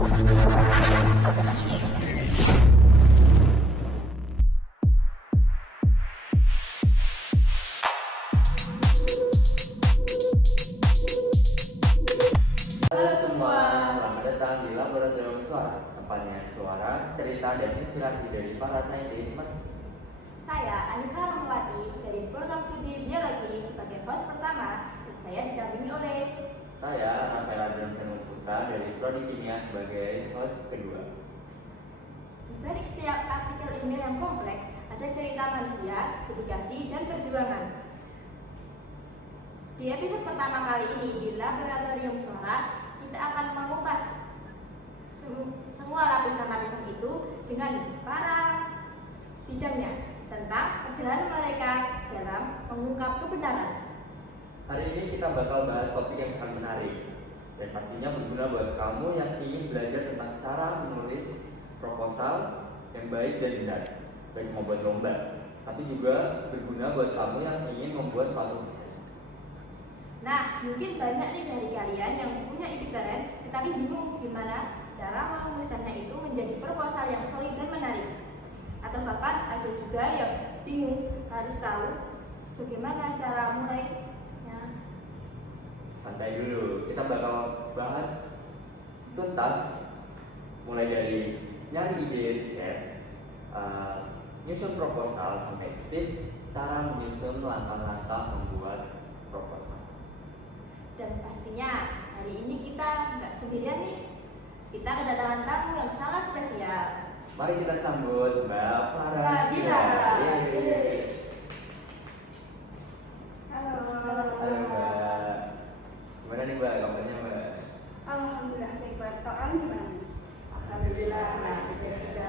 Halo semua, selamat datang di Laboratorium Suara, tempatnya suara, cerita, dan inspirasi dari para saintis masing. Saya Anissa Rahmawati dari program studi biologi sebagai host pertama dan saya didampingi oleh Saya Rafael Adrian Putra dari Prodi Kimia sebagai host kedua. di balik setiap artikel ilmiah yang kompleks ada cerita manusia, dedikasi, dan perjuangan. Di episode pertama kali ini di Laboratorium Suara, kita akan mengupas semua lapisan-lapisan itu dengan para bidangnya tentang perjalanan mereka dalam mengungkap kebenaran. Hari ini kita bakal bahas topik yang sangat menarik dan pastinya berguna buat kamu yang ingin belajar tentang cara menulis proposal yang baik dan benar, baik cuma buat lomba, tapi juga berguna buat kamu yang ingin membuat suatu desain. Nah, mungkin banyak nih dari kalian yang punya ide keren, tetapi bingung gimana cara merumuskannya itu menjadi proposal yang solid dan menarik. Atau bahkan ada juga yang bingung harus tahu bagaimana cara mulainya. Santai dulu, kita bakal bahas tuntas mulai dari nyari ide riset, nyusun proposal, sampai tips cara menyusun langkah-langkah membuat proposal. Dan pastinya hari ini kita nggak sendirian nih. Kita kedatangan tamu yang sangat spesial. Mari kita sambut Mbak Fadila. Yeay. Halo. Halo Mbak. Gimana nih Mbak, kabarnya Mbak? Alhamdulillah baik Pak. Toran gimana? Alhamdulillah, baik juga.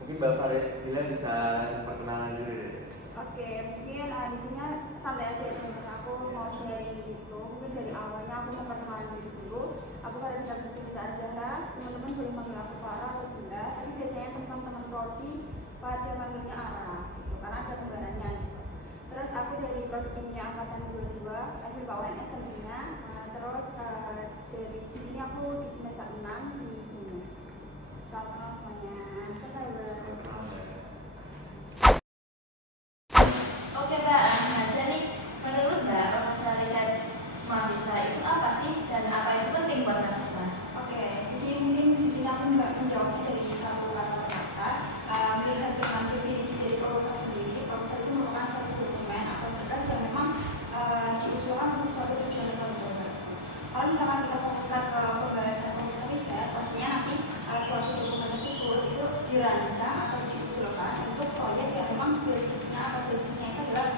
Mungkin Mbak Fadila bisa perkenalan dulu deh. Oke, mungkin di sini santai aja ya teman-teman. Aku mau sharing gitu. Mungkin dari awalnya aku mau perkenalan diri dulu. Aku Farida Azhara. Teman-teman boleh manggil aku Farah atau Bunda. Tapi biasanya teman-teman prodi pada manggilnya Ara gitu, karena ada penggalannya gitu. Terus aku dari Prodi Kimia angkatan 22, FIPA UNS tentunya. Terus dari di sini aku di semester 6 di sini. Selamat malam semuanya. Oke Mbak, langsung aja nih. Menurut Mbak, proposal riset mahasiswa itu apa sih dan apa itu penting buat mahasiswa? Oke, jadi mungkin di sini aku nggak menjawabnya dari satu kata per kata. Melihat dengan definisi dari proposal sendiri, proposal itu merupakan suatu dokumen atau berkas yang memang diusulkan untuk suatu tujuan tertentu. Kalau misalkan kita fokuskan ke pembahasan proposal riset, pastinya nanti suatu dokumen tersebut itu dirancang atau diusulkan untuk proyek yang memang basicnya itu adalah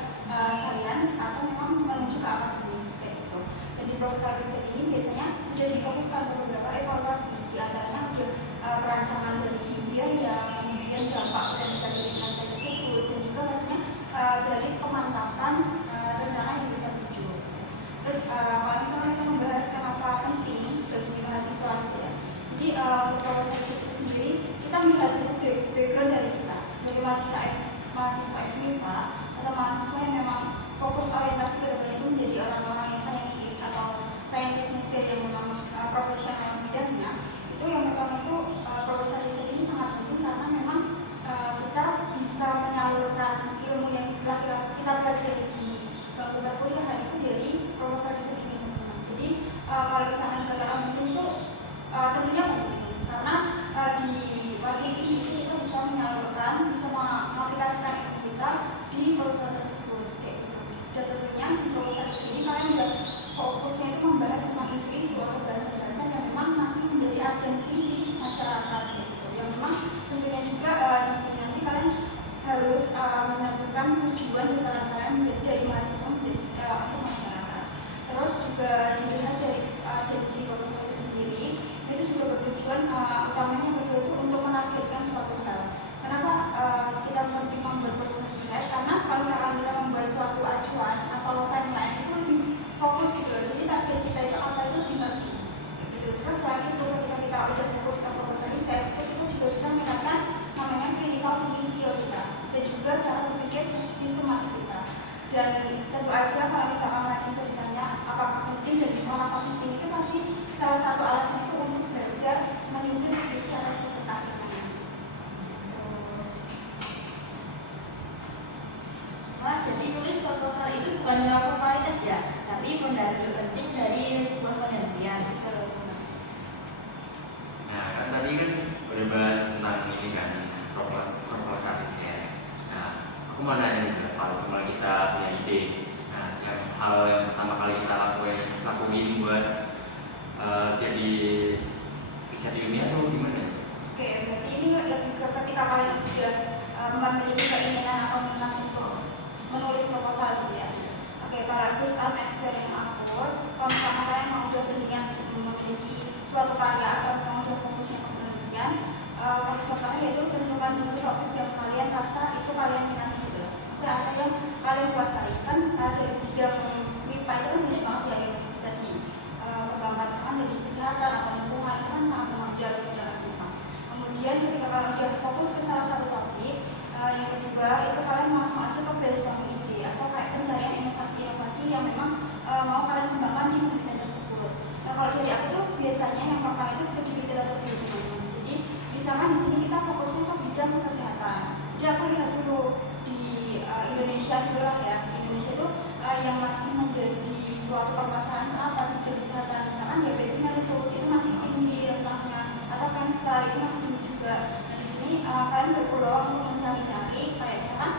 sains atau memang menuju ke akademik kayak gitu. Dan di proposal riset ini biasanya sudah difokuskan ke beberapa evaluasi, di antaranya ada perancangan dari biaya, kemudian dampak dan dari penelitian tersebut, dan juga pastinya dari pemantapan rencana yang kita tuju. Terus kalau misalnya kita membahas kenapa penting bagi mahasiswa gitu ya. Jadi untuk proposal riset itu sendiri kita melihat background dari kita sebagai mahasiswa FMIPA atau mahasiswa yang memang fokus orientasi ke depannya itu menjadi orang-orang yang saintis atau saintis muda yang memang profesional bidangnya. Itu yang pertama itu proposal riset ini sangat penting karena memang kita bisa menyalurkan ilmu yang telah kita pelajari di bangku kuliah itu dari proposal riset ini teman-teman. Jadi kalau misalnya dikatakan penting itu tentunya penting karena di wakil ini kita bisa menyalurkan, bisa mengaplikasikan ilmu kita di proposal tersebut kayak gitu. Dan tentunya di proposal sendiri kalian udah fokusnya itu membahas tentang isu-isu atau bahasan-bahasan yang memang masih menjadi urgensi di masyarakat kayak gitu. Yang memang tentunya juga di sini nanti kalian harus menentukan tujuan tentang kalian dari mahasiswa untuk masyarakat. Terus juga dilihat dari urgensi proposal sendiri itu juga bertujuan meeting itu pasti salah satu alasan itu untuk belajar menyusun skripsi atau tugas akhir. Mas, jadi tulis proposal itu bukan formalitas ya, tapi fondasi penting dari sebuah penelitian. Nah, kan tadi kan udah bahas tentang ini kan proposal ya. Nah, aku mau nanya nih, kalau semula kita punya ide, nah yang hal yang pertama kali kita lakuin buat jadi riset ilmiah tuh gimana? Oke, berarti ini lebih ke ketika kalian sudah memiliki keinginan atau minat untuk menulis proposal gitu ya. Oke, kalau based on experience aku, kalau misalnya kalian mau udah berniat memiliki suatu karya atau mau udah fokusnya ke penelitian, fokus pertama yaitu tentukan dulu topik yang kalian rasa itu kalian minati gitu. Maksudnya apa yang kalian kuasai kan dari bidang MIPA itu kan banyak banget ya yang bisa dikembangkan, misalkan dari kesehatan atau lingkungan itu kan sangat menonjol di dalam MIPA. Kemudian ketika kalian udah fokus ke salah satu topik, yang kedua itu kalian langsung aja ke brainstorming ide atau kayak pencarian inovasi-inovasi yang memang mau kalian kembangkan di penelitian tersebut. Nah kalau dari aku tuh biasanya yang pertama itu studi detail atau teman. Jadi misalkan di sini kita fokusnya ke bidang kesehatan. Jadi aku lihat dulu di Indonesia dulu lah ya. Di Indonesia itu yang masih menjadi suatu permasalahan apa di bidang kesehatan, misalkan diabetes mellitus itu masih tinggi rentangnya, atau kanker itu masih tinggi juga. Kalian berpeluang untuk mencari-cari kayak misalkan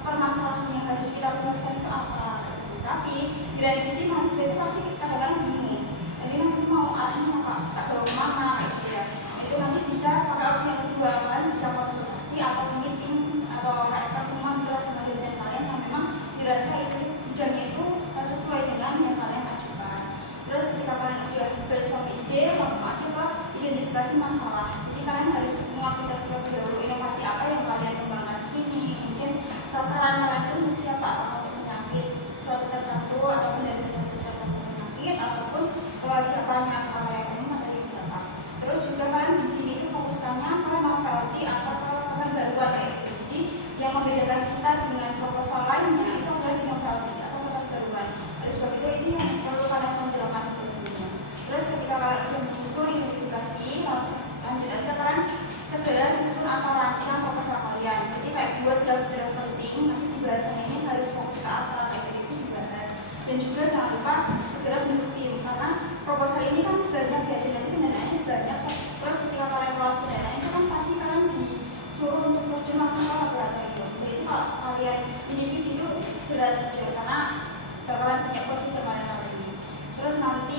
permasalahan yang harus kita tuntaskan itu apa gitu. Tapi di lain sisi mahasiswa itu pasti kadang-kadang bingung, jadi nanti mau arahnya apa, atau mana kayak gitu ya. Itu nanti bisa pakai opsi yang kedua, kalian bisa konsultasi atau meeting atau kayak pertemuan juga sama dosen kalian yang memang dirasa itu bidangnya itu sesuai dengan yang kalian ajukan. Terus ketika kalian udah brainstorm ide, langsung aja ke identifikasi masalah. Kalian harus mengakibat dahulu inovasi apa yang kalian kembangkan di sini. Mungkin sasaran kalian itu untuk siapa, apakah untuk penyakit suatu tertentu atau penyakit penyakit ataupun siapanya kalian ini materi siapa. Terus juga kalian di sini itu fokuskannya ke novelty atau ke keterbaruan kayak gitu. Jadi yang membedakan kita dengan proposal lainnya itu adalah di novelty atau keterbaruan. Oleh sebab itu ini yang perlu kalian tonjolkan dulu. Terus ketika kalian sudah menyusun identifikasi, lanjut aja kalian segera susun atau rancang proposal kalian. Jadi kayak buat draft-draft penting, nanti di bahasannya ini harus fokus ke apa, kayak gitu dibahas. Dan juga jangan lupa segera bentuk tim, karena proposal ini kan banyak ya, jadi pendananya banyak. Terus ketika kalian lolos pendanaan itu kan pasti kalian disuruh untuk terjun maksimal laboratorium. Jadi kalau kalian individu itu berat juga, karena kalian punya posisi kemarin ini. Terus nanti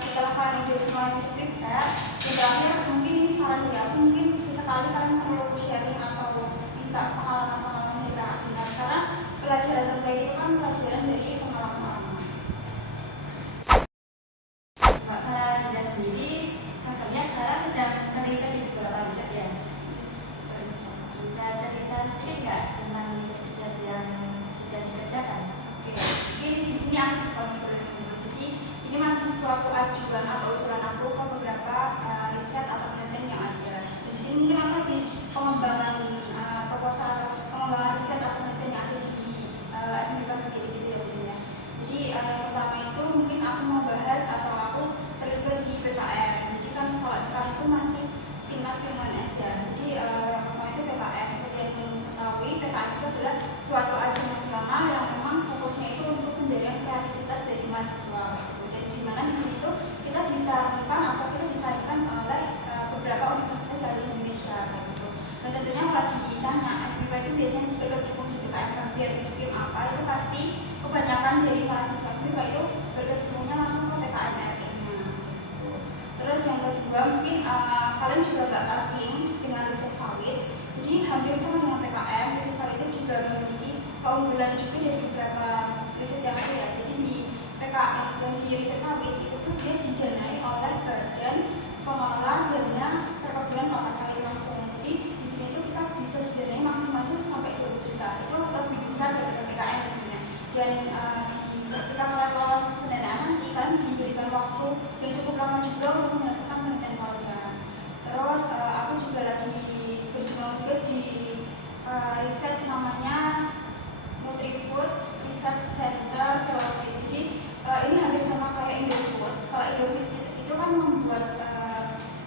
setelah kalian udah semuanya prepare, yang terakhir mungkin ini saran dari aku, mungkin sesekali kalian perlu sharing atau minta pengalaman-pengalaman dari kakak, karena pelajaran terbaik itu kan pelajaran dari pengalaman-pengalaman. Mbak Farah sendiri, katanya sekarang sedang terlibat di beberapa riset ya. Bisa cerita sedikit nggak tentang riset-riset yang sudah dikerjakan? Oke, mungkin di sini aku diskon dulu. Jadi ini masih suatu ajuan atau usulan aku ke beberapa riset atau penelitian yang ada. Di sini mungkin aku lebih pengembangan proposal atau pengembangan riset atau penelitian yang ada di FMIPA sendiri gitu ya mungkin ya. Jadi yang pertama itu mungkin aku mau bahas atau aku terlibat di PKM. Jadi kan kalau sekarang itu masih tingkat PMNS ya. Jadi yang pertama itu PKM. Seperti yang ketahui, PKM itu adalah suatu ajang nasional yang memang fokusnya itu untuk penjaringan kreativitas dari mahasiswa. Di mana di sini tuh kita ditaruhkan atau kita disajikan oleh beberapa universitas dari Indonesia gitu. Dan tentunya kalau ditanya FMIPA itu biasanya berkecimpung di PKM bagian skill apa, itu pasti kebanyakan dari mahasiswa FMIPA itu berkecimpungnya langsung ke PKM RI. Terus yang kedua mungkin kalian juga gak asing dengan riset sawit. Jadi hampir sama dengan PKM, riset sawit itu juga memiliki keunggulan juga dari beberapa riset yang ada. Jadi di PKM dan di riset sawit itu tuh dia didanai oleh Badan Pengelola Dana Perkebunan Kelapa Sawit langsung. Jadi di sini tuh kita bisa didanai maksimal tuh sampai 20 juta. Itu lebih besar dari PKM sebenarnya. Dan ketika kalian lolos pendanaan nanti kalian diberikan waktu yang cukup lama juga untuk menyelesaikan penelitian kalian. Terus aku juga lagi berjuang juga di riset namanya NutriFood Research Center Fellowship. Jadi ini hampir sama kayak Indofood. Kalau Indofood itu kan membuat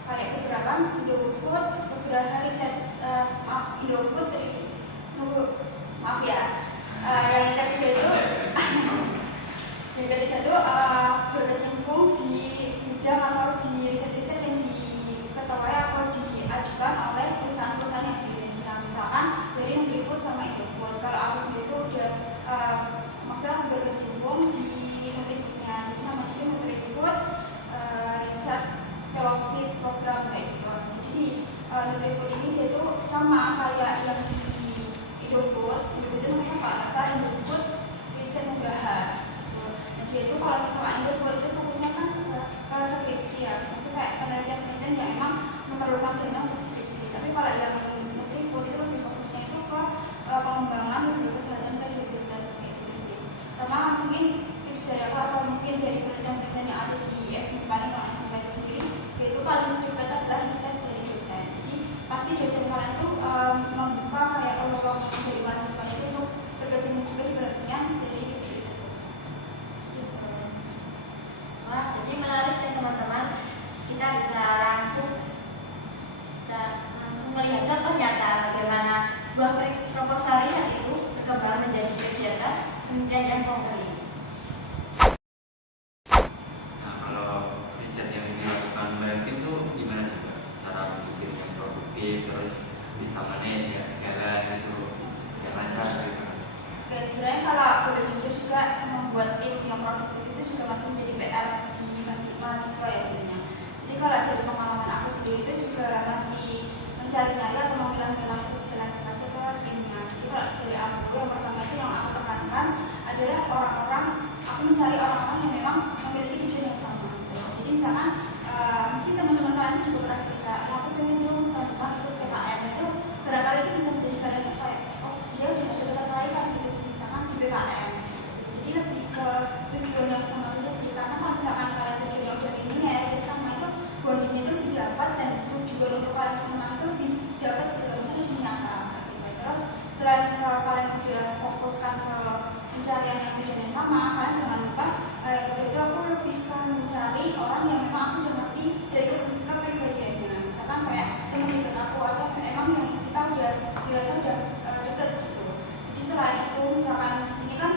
kayak beberapa Indofood, beberapa riset Indofood dari maaf ya, yang ketiga itu berkecimpung di bidang atau di riset-riset yang diketahui atau diajukan oleh perusahaan-perusahaan yang di Indonesia, misalkan dari Nutrifood sama Indofood. Kalau aku sendiri itu udah maksudnya berkecimpung di Nutrifoodnya, jadi namanya itu Nutrifood Research Fellowship Program kayak gitu. Jadi Nutrifood ini dia tuh sama kayak yang di Indofood itu namanya Pak Asal Indofood Riset Nugraha. Dia itu kalau misalnya Indofood itu fokusnya kan ke skripsi ya, itu kayak penelitian-penelitian yang emang memerlukan dana untuk skripsi. Tapi kalau yang Nutrifood itu lebih fokusnya itu ke pengembangan dan kesehatan kredibilitas kayak gitu sih. Sama mungkin tips dari aku atau mungkin dari penelitian-penelitian yang ada di FMIPA itu sendiri, yaitu paling terlibat adalah riset dari dosen. Jadi pasti dosen kalian itu membuka kayak peluang dari mahasiswa itu untuk berkecimpung juga di penelitian dari riset dosen. Wah, jadi menarik ya teman-teman. Kita bisa langsung melihat contoh nyata bagaimana sebuah proposal riset itu berkembang menjadi kegiatan penelitian yang konkret. Nah, kalau riset yang dilakukan bareng tim tuh gimana sih, Mbak? Cara bikin yang produktif, terus bisa manage ya, jalan gitu, yang lancar gitu. Oke, sebenarnya kalau boleh jujur juga membuat tim yang produktif itu juga masih menjadi PR di mahasiswa ya tentunya. Jadi kalau dari pengalaman aku sendiri itu juga masih mencari-nyari atau memilah-milah selektif aja ke timnya. Jadi kalau dari aku yang pertama itu yang aku tekankan adalah aku mencari orang-orang yang memang memiliki tujuan yang sama. Jadi misalkan mesti teman-teman kalian itu juga pernah cerita, aku pengen dong teman-teman ikut PKM itu barangkali itu bisa menjadi kalian kayak dia udah tertarik kan gitu misalkan di PKM. Jadi lebih ke tujuan yang sama itu sih, karena kalau misalkan kalian tujuan yang udah ini ya sama itu bondingnya itu lebih dapat dan tujuan untuk kalian menang itu lebih dapat lebih nyata. Terus selain kalian udah fokuskan ke pencarian yang tujuannya sama, kalian jangan lupa itu aku lebih ke mencari orang yang memang aku udah ngerti dari kepribadiannya. Misalkan kayak teman dekat aku atau emang yang kita udah dirasa udah deket gitu. Jadi selain itu misalkan di sini kan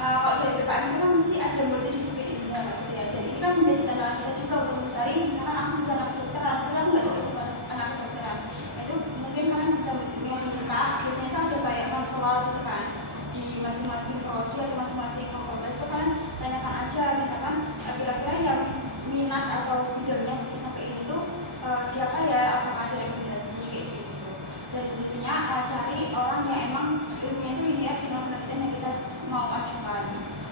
kalau dari BKM itu kan mesti ada multidisiplin ilmu gitu ya. Jadi ini kan menjadi tantangan kita juga untuk mencari misalkan aku bukan anak kedokteran, tapi aku nggak dekat sama anak kedokteran. Nah, itu mungkin kalian bisa membuka, biasanya itu ada kayak konselor gitu kan di masing-masing prodi atau masing-masing fakultas itu kalian tanyakan aja misalkan kira-kira yang minat atau bidangnya fokusnya ke ini tuh siapa ya, apakah ada rekomendasi kayak gitu. Dan tentunya cari orang yang emang ilmunya itu linear dengan penelitian yang kita mau ajukan.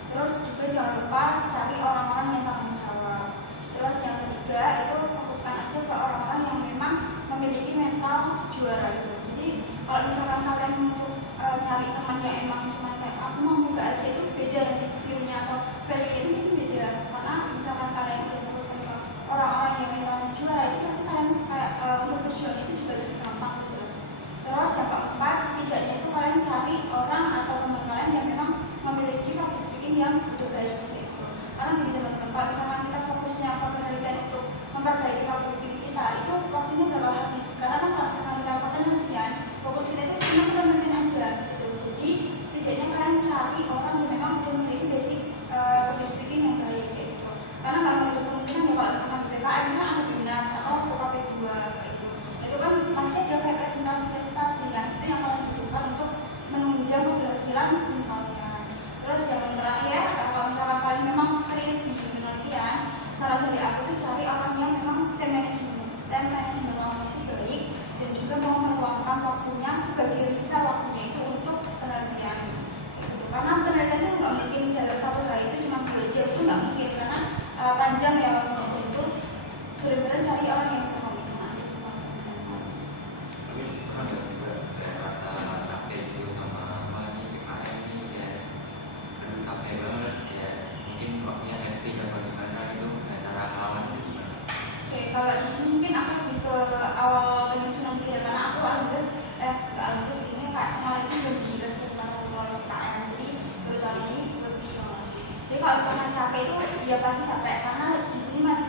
Terus juga jangan lupa cari orang-orang yang tanggung jawab. Terus yang ketiga itu fokuskan aja ke orang-orang yang memang memiliki mental juara gitu. Jadi kalau misalkan kalian untuk nyari teman yang emang cuma kayak aku mau nyoba aja, itu beda nanti view-nya atau value-nya itu bisa beda. Karena misalkan kalian udah fokuskan ke orang-orang yang mentalnya juara, itu pasti kalian kayak untuk berjuang itu juga lebih gampang gitu. Terus yang keempat, setidaknya itu kalian cari orang atau teman kalian yang memang memiliki public speaking yang udah baik gitu. Karena gini teman-teman, kalau misalkan kita fokusnya ke penelitian untuk memperbaiki public speaking kita, itu waktunya bakal habis. Karena kan kalau misalkan kita lakukan penelitian, fokus kita itu cuma penelitian aja gitu. Jadi setidaknya kalian cari orang yang memang udah memiliki basic public speaking yang baik gitu. Karena nggak menutup kemungkinan ya kalau misalkan BPKM kan ada BIMNAS atau KP2 gitu. Itu kan pasti ada kayak presentasi-presentasi kan, itu yang kalian butuhkan untuk menunjang keberhasilan tim kalian. Terus yang terakhir, kalau misalkan kalian memang serius di penelitian, saran dari aku tuh cari orang yang memang time management waktunya itu baik dan juga mau meluangkan waktunya sebagian besar waktunya itu untuk penelitian. Gitu. Karena penelitian itu nggak mungkin dalam satu hari itu cuma 2 jam, itu nggak mungkin karena panjang ya waktunya itu. Benar-benar cari orang yang berkomitmen nanti sesuatu. Tapi pernah nggak sih Mbak kayak rasa capek itu sama lagi PKM ini kayak aduh capek banget, kayak mungkin waktunya happy atau gimana gitu, nah cara melawan itu gimana? Oke, kalau di sini mungkin aku lebih ke awal penyusunan kuliah karena aku alhamdulillah sih ini kayak kemarin itu belum dikasih kesempatan mulai SKM, jadi baru tahun ini lebih. Jadi kalau misalkan capek itu ya pasti capek karena di sini masih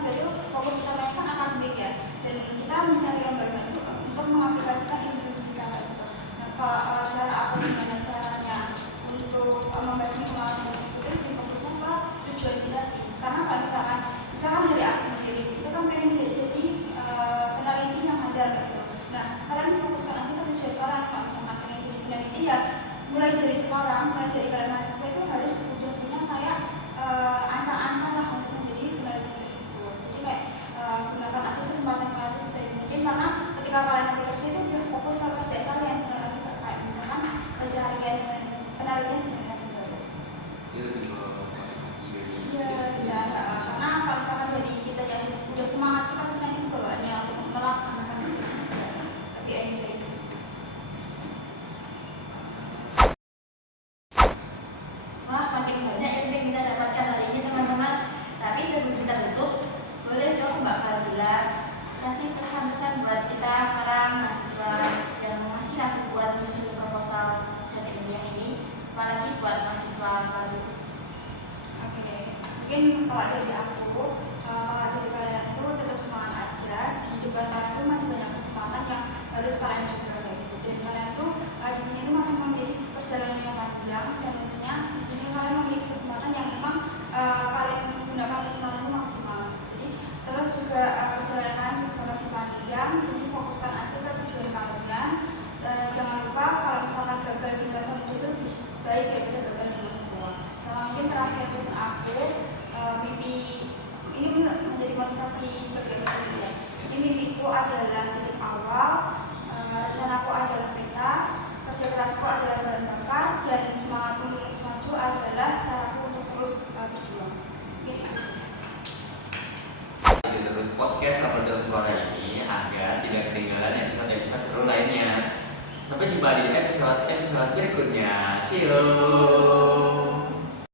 kasih pesan-pesan buat kita para mahasiswa yang masih ragu buat menyusun proposal desain ilmiah ini, apalagi buat mahasiswa baru. Oke, mungkin kalau dari aku, kalau dari kalian itu tetap semangat aja. Di depan kalian tuh masih banyak kesempatan yang harus kalian coba kayak gitu. Dan kalian tuh di sini tuh masih memiliki perjalanan yang panjang, dan tentunya di sini kalian memiliki kesempatan yang memang kalian menggunakan kesempatan itu maksimal. Jadi terus juga perjalanan kalian juga masih panjang, jadi fokuskan aja ke tujuan kalian. Jangan lupa kalau misalkan gagal di masa muda itu lebih baik daripada gagal di masa tua. Sama mungkin terakhir pesan aku, mimpi ini menjadi motivasi bagi kita ya. Jadi mimpiku adalah titik awal, rencanaku adalah peta, kerja kerasku adalah bahan bakar, dan semangatku untuk terus maju adalah caraku untuk terus berjuang. Gitu. Terus podcast Laboratorium Suara ini agar tidak ketinggalan episode-episode seru lainnya. Sampai jumpa di episode berikutnya. See you.